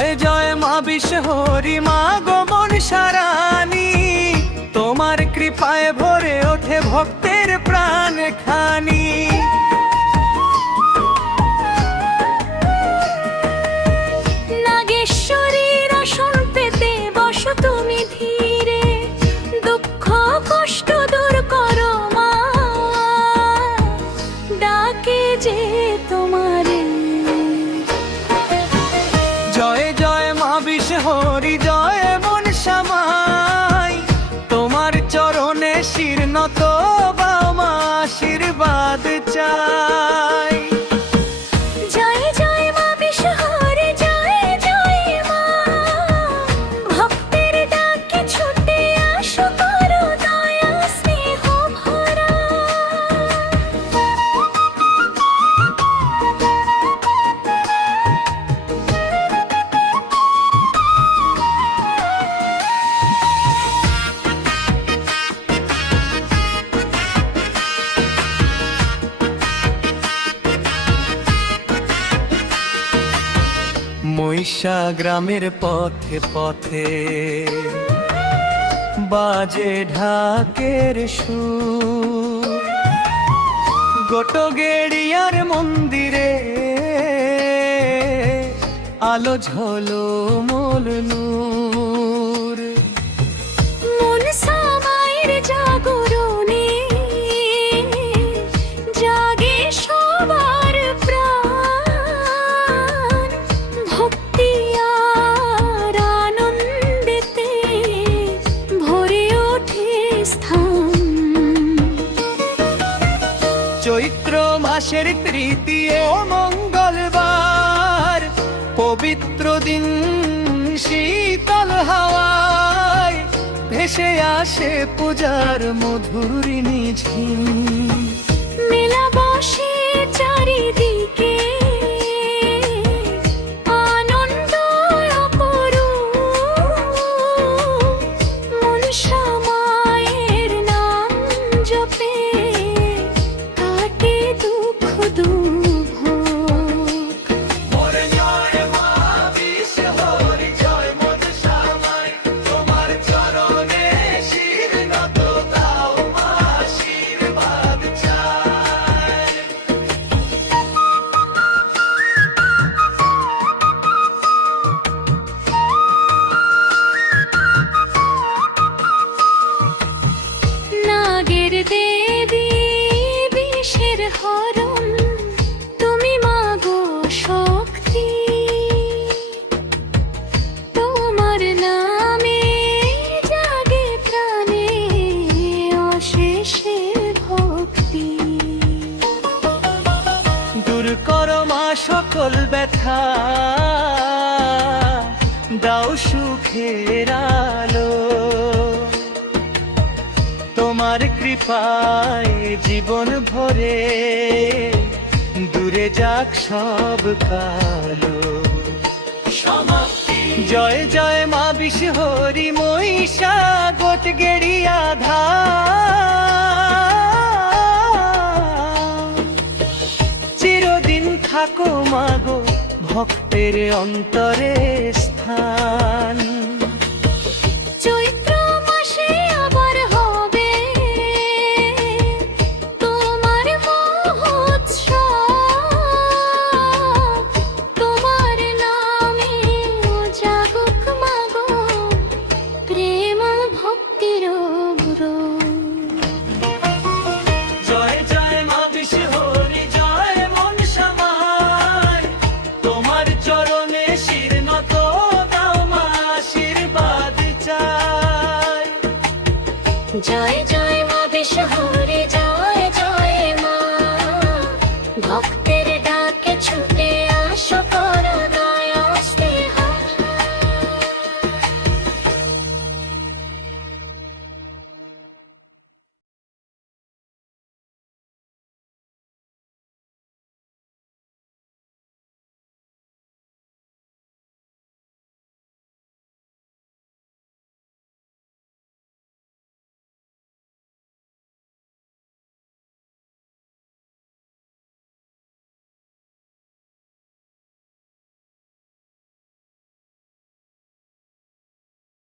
জয় জয় মা বিশ্বহরি মা গো মনসা রানী, তোমার কৃপায় ভরে ওঠে ভক্তের প্রাণ খানি। নাগেশ্বরীর আসন পেতে বসো তুমি ধীরে, দুঃখ কষ্ট দূর করো মা, ডাকে যে তোমারে। জয় জয় মা বিশ্বহরি জয় মনসা মাই, তোমার চরণে শির নত বাও মা, আশীর্বাদ চাই। জয় জয় মা বিশ্বহরি জয় জয় মা, ভক্তের ডাকে ছুটে আসো করো দয়া স্নেহ ভরা। মহিষা গ্রামের পথে পথে বাজে ঢাকের সুর, গোটগেড়িয়ার মন্দিরে আলো ঝলমল নূর। মনসা মায়ের জাগরণে জাগে সবার প্রাণ, ভক্তি আর আনন্দেতে ভরে ওঠে স্থান। চৈত্র মাসের তৃতীয় মঙ্গলবার, পবিত্র দিন শীতল হাওয়ায় ভেসে আসে পূজার মধুর নিঝিম। মেলা বসে চারিদিকে আনন্দ অপরূপ, মনসা মায়ের নাম জপে কাটে দুঃখ দুর্ভোগ। জয় মা বিশ্বহরি জয় মনসা মাই, তোমার চরণে শির নত দাও মা, আশীর্বাদ চাই। নাগের দেবী বিষের হরণ, তুমি মাগো শক্তি, তোমার নামে জাগে প্রাণে অশেষে ভক্তি। দূর করো মা সকল ব্যথা, দাও সুখের আলো, তোমার কৃপায় জীবন ভরে দূরে যাক সব কালো। জয় জয় মা বিশ্বহরি মহিষা গোটগেড়িয়া ধাম, চিরদিন থাকো মাগো ভক্তের অন্তরে স্থান। চৈত্র মাসে আবার হবে তোমার মহোৎসব, তোমার নামে জাগুক মাগো প্রেম ভক্তির ব্রত। জয় জয় মা বিশ্বহরি জয় মনসা মাই, তোমার চরণে শির নত দাও মা, আশীর্বাদ চাই। জয় জয় মা বিশ্বহরি